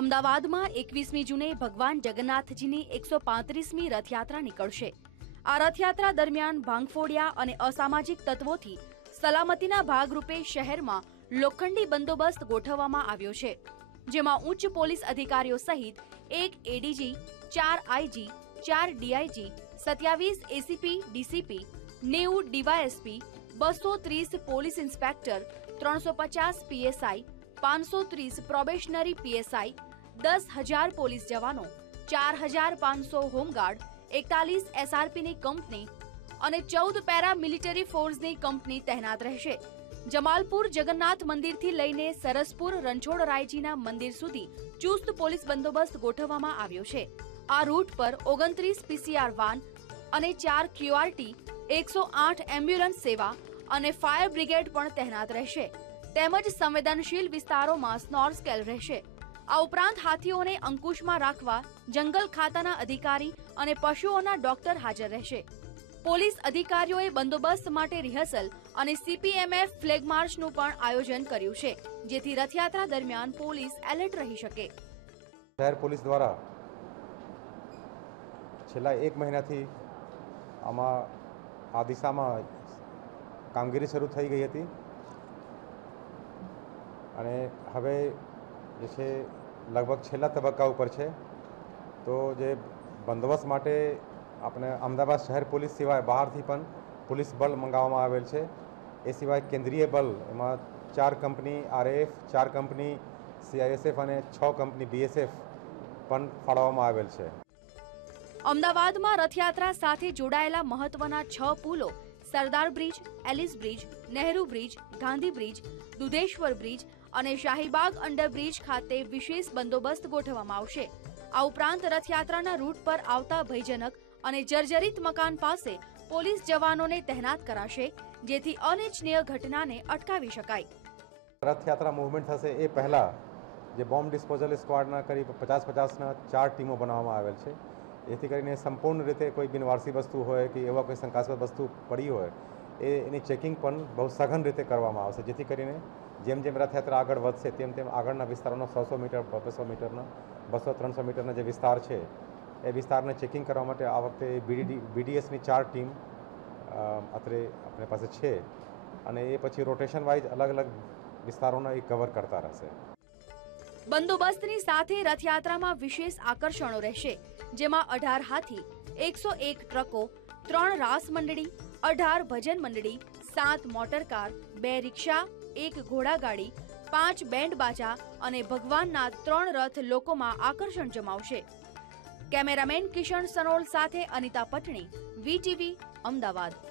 અમદાવાદમાં એકવીસમી જૂને ભગવાન જગન્નાથજીની એકસો પાંત્રીસમી રથયાત્રા નીકળશે. આ રથયાત્રા દરમિયાન ભાંગફોડિયા અને અસામાજિક તત્વોથી સલામતીના ભાગરૂપે શહેરમાં લોખંડી બંદોબસ્ત ગોઠવવામાં આવ્યો છે, જેમાં ઉચ્ચ પોલીસ અધિકારીઓ સહિત એક એડીજી ચાર આઈજી ચાર ડીઆઈજી સત્યાવીસ એસીપી ડીસીપી નેવું ડીવાયએસપી બસો ત્રીસ પોલીસ ઇન્સ્પેક્ટર, ત્રણસો પચાસ પીએસઆઈ પાંચસો ત્રીસ પ્રોબેશનરી પીએસઆઈ દસ હજાર પોલીસ જવાનો, ચાર હજાર પાંચસો હોમગાર્ડ, એકતાલીસ એસઆરપીની કંપની અને ચૌદ પેરા મિલિટરી ફોર્સની કંપની તહેનાત રહેશે. જમાલપુર જગન્નાથ મંદિરથી લઈને સરસપુર રણછોડરાયજીના મંદિર સુધી ચુસ્ત પોલીસ બંદોબસ્ત ગોઠવવામાં આવ્યો છે. આ રૂટ પર ઓગણત્રીસ પીસીઆર વાન અને ચાર ક્યુઆરટી, એકસો આઠ એમ્બ્યુલન્સ સેવા અને ફાયર બ્રિગેડ પણ તહેનાત રહેશે. તેમજ સંવેદનશીલ વિસ્તારોમાં સ્નોર સ્કેલ રહેશે. આ ઉપરાંત હાથીઓને અંકુશમાં રાખવા, જંગલ ખાતાના અધિકારી અને પશુઓના ડોક્ટર હાજર રહેશે. પોલીસ અધિકારીઓએ બંદોબસ્ત માટે રિહર્સલ અને સીપીએમએફ ફ્લેગ માર્ચનું પણ આયોજન કર્યું છે, જેથી રથયાત્રા દરમિયાન પોલીસ એલર્ટ રહી શકે. શહેર પોલીસ દ્વારા છેલ્લા એક મહિનાથી આમાં આ દિશામાં કામગીરી શરૂ થઈ ગઈ હતી. અને હવે જે છે, લગભગ છેલ્લા તબક્કા ઉપર છે. તો જે બંદોબસ્ત માટે આપણે અમદાવાદ શહેર પોલીસ સિવાય બહારથી પણ પોલીસ બળ મંગાવવામાં આવેલ છે. એ સિવાય કેન્દ્રીય બળ, એમાં ચાર કંપની આરએએફ, ચાર કંપની સીઆઈએસએફ અને છ કંપની બીએસએફ પણ ફાળવવામાં આવેલ છે. અમદાવાદમાં રથયાત્રા સાથે જોડાયેલા મહત્વના છ પુલો, Sardar bridge, Ellis bridge, Nehru bridge, Gandhi bridge, Dudheshwar bridge અને શાહીબાગ અંડરબ્રિજ ખાતે વિશેષ બંદોબસ્ત ગોઠવવામાં આવશે. આ ઉપરાંત રથયાત્રાના રૂટ પર આવતા ભયજનક અને જર્જરિત મકાન પાસે પોલીસ જવાનોને તહેનાત કરાશે, જેથી અનિચ્છનીય ઘટનાને અટકાવી શકાય. રથયાત્રા મૂવમેન્ટ થશે એ પહેલાં જે બોમ્બ ડિસ્પોઝલ સ્ક્વોડના કરીબ પચાસ પચાસના ચાર ટીમો બનાવવામાં આવેલ છે. જેથી કરીને સંપૂર્ણ રીતે કોઈ બિનવારસી વસ્તુ હોય કે એવા કોઈ શંકાસ્પદ વસ્તુ પડી હોય એ એની ચેકિંગ પણ બહુ સઘન રીતે કરવામાં આવશે. જેથી કરીને જેમ જેમ રથયાત્રા આગળ વધશે, તેમ તેમ આગળના વિસ્તારોનો સો સો મીટર, બસો મીટરના, બસો ત્રણસો મીટરના જે વિસ્તાર છે, એ વિસ્તારને ચેકિંગ કરવા માટે આ વખતે બીડીડી બીડીએસની ચાર ટીમ અત્રે આપણી પાસે છે. અને એ પછી રોટેશન વાઇઝ અલગ અલગ વિસ્તારોને એ કવર કરતા રહેશે. બંદોબસ્તની સાથે રથયાત્રામાં વિશેષ આકર્ષણો રહેશે, જેમાં અઢાર હાથી, એકસો એક ટ્રકો, ત્રણ રાસ મંડળી અઢાર ભજન મંડળી, સાત મોટર કાર, બે રિક્ષા, એક ઘોડાગાડી પાંચ બેન્ડ બાજા અને ભગવાનના ત્રણ રથ લોકોમાં આકર્ષણ જમાવશે. કેમેરામેન કિશન સનોલ સાથે અનિતા પટણી, વીટીવી, અમદાવાદ.